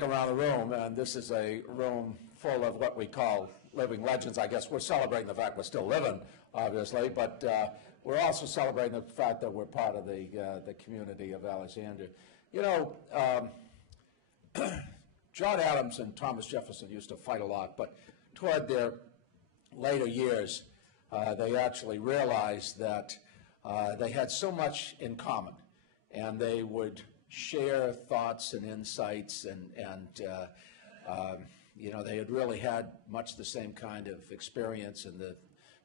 look around the room, and this is a room full of what we call living legends. I guess we're celebrating the fact we're still living, obviously, but we're also celebrating the fact that we're part of the community of Alexandria. You know, John Adams and Thomas Jefferson used to fight a lot, but toward their later years, they actually realized that they had so much in common, and they would share thoughts and insights, and you know, they had really had much the same kind of experience in the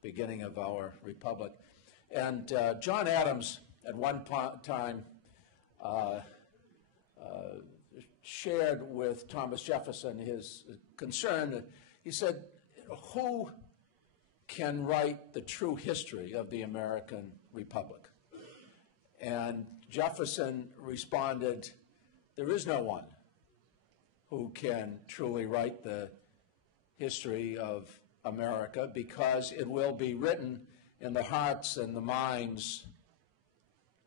beginning of our republic. And John Adams, at one time, shared with Thomas Jefferson his concern. He said, who can write the true history of the American Republic? And Jefferson responded, there is no one who can truly write the history of America, because it will be written in the hearts and the minds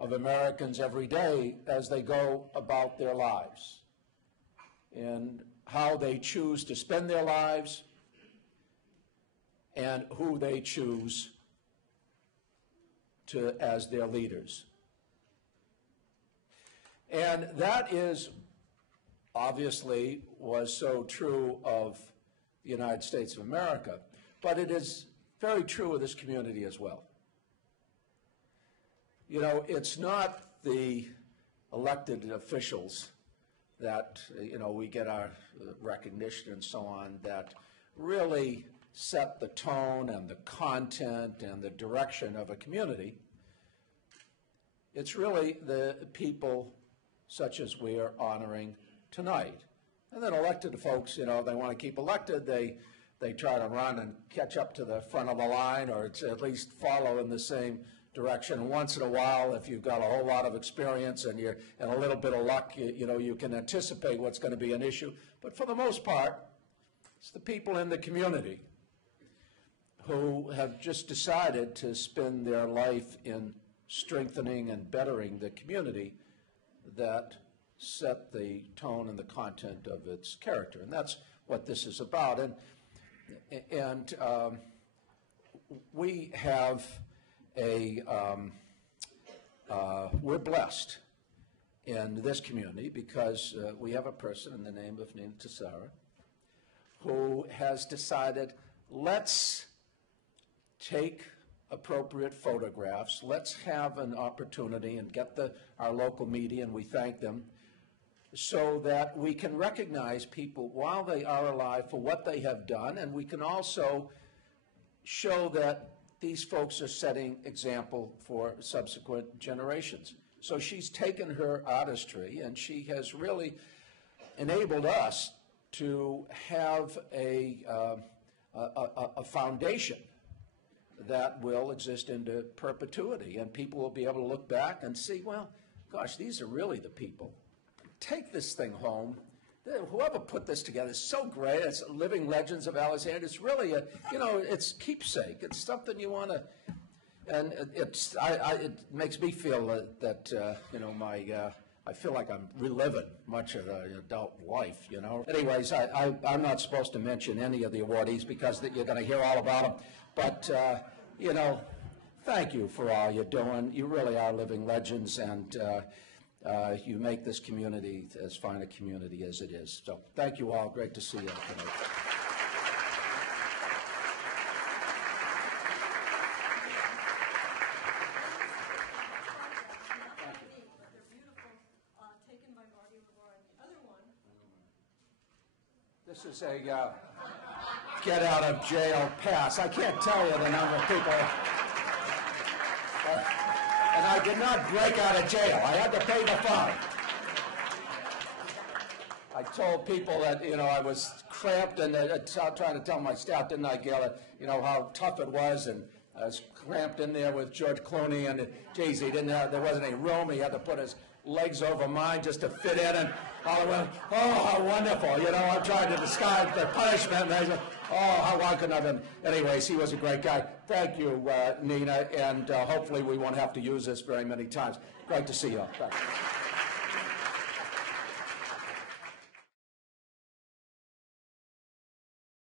of Americans every day as they go about their lives, and how they choose to spend their lives, and who they choose to as their leaders. And that is obviously was so true of the United States of America, but it is very true of this community as well. You know, it's not the elected officials that, you know, we get our recognition and so on, that really set the tone and the content and the direction of a community. It's really the people such as we are honoring tonight. And then elected folks, you know, they want to keep elected, they try to run and catch up to the front of the line, or to at least follow in the same direction. Once in a while, if you've got a whole lot of experience and you're and a little bit of luck, you know, you can anticipate what's going to be an issue. But for the most part, it's the people in the community who have just decided to spend their life in strengthening and bettering the community that set the tone and the content of its character. And that's what this is about. And we have we're blessed in this community because we have a person in the name of Nina Tessera who has decided, let's take appropriate photographs, let's have an opportunity and get our local media, and we thank them, so that we can recognize people while they are alive for what they have done, and we can also show that these folks are setting example for subsequent generations. So she's taken her artistry and she has really enabled us to have a foundation that will exist into perpetuity, and people will be able to look back and see, well, gosh, these are really the people. Take this thing home. Whoever put this together is so great. It's living legends of Alexandria. It's really a, you know, it's keepsake. It's something you want to, and it makes me feel that you know, I feel like I'm reliving much of the adult life, you know. Anyways, I'm not supposed to mention any of the awardees because you're going to hear all about them. But, you know, thank you for all you're doing. You really are living legends, and you make this community as fine a community as it is. So thank you all. Great to see you tonight. This is a get out of jail pass. I can't tell you the number of people. And I did not break out of jail. I had to pay the fine. I told people that, you know, I was cramped, and trying to tell my staff, didn't I, Gail, you know, how tough it was, and I was cramped in there with George Clooney, and geez, there wasn't any room. He had to put his legs over mine just to fit in, and I went, oh, how wonderful, you know, I'm trying to disguise the punishment, and I said, oh, how long could I have been? Anyways, he was a great guy. Thank you, Nina, and hopefully we won't have to use this very many times. Great to see you all. Thanks.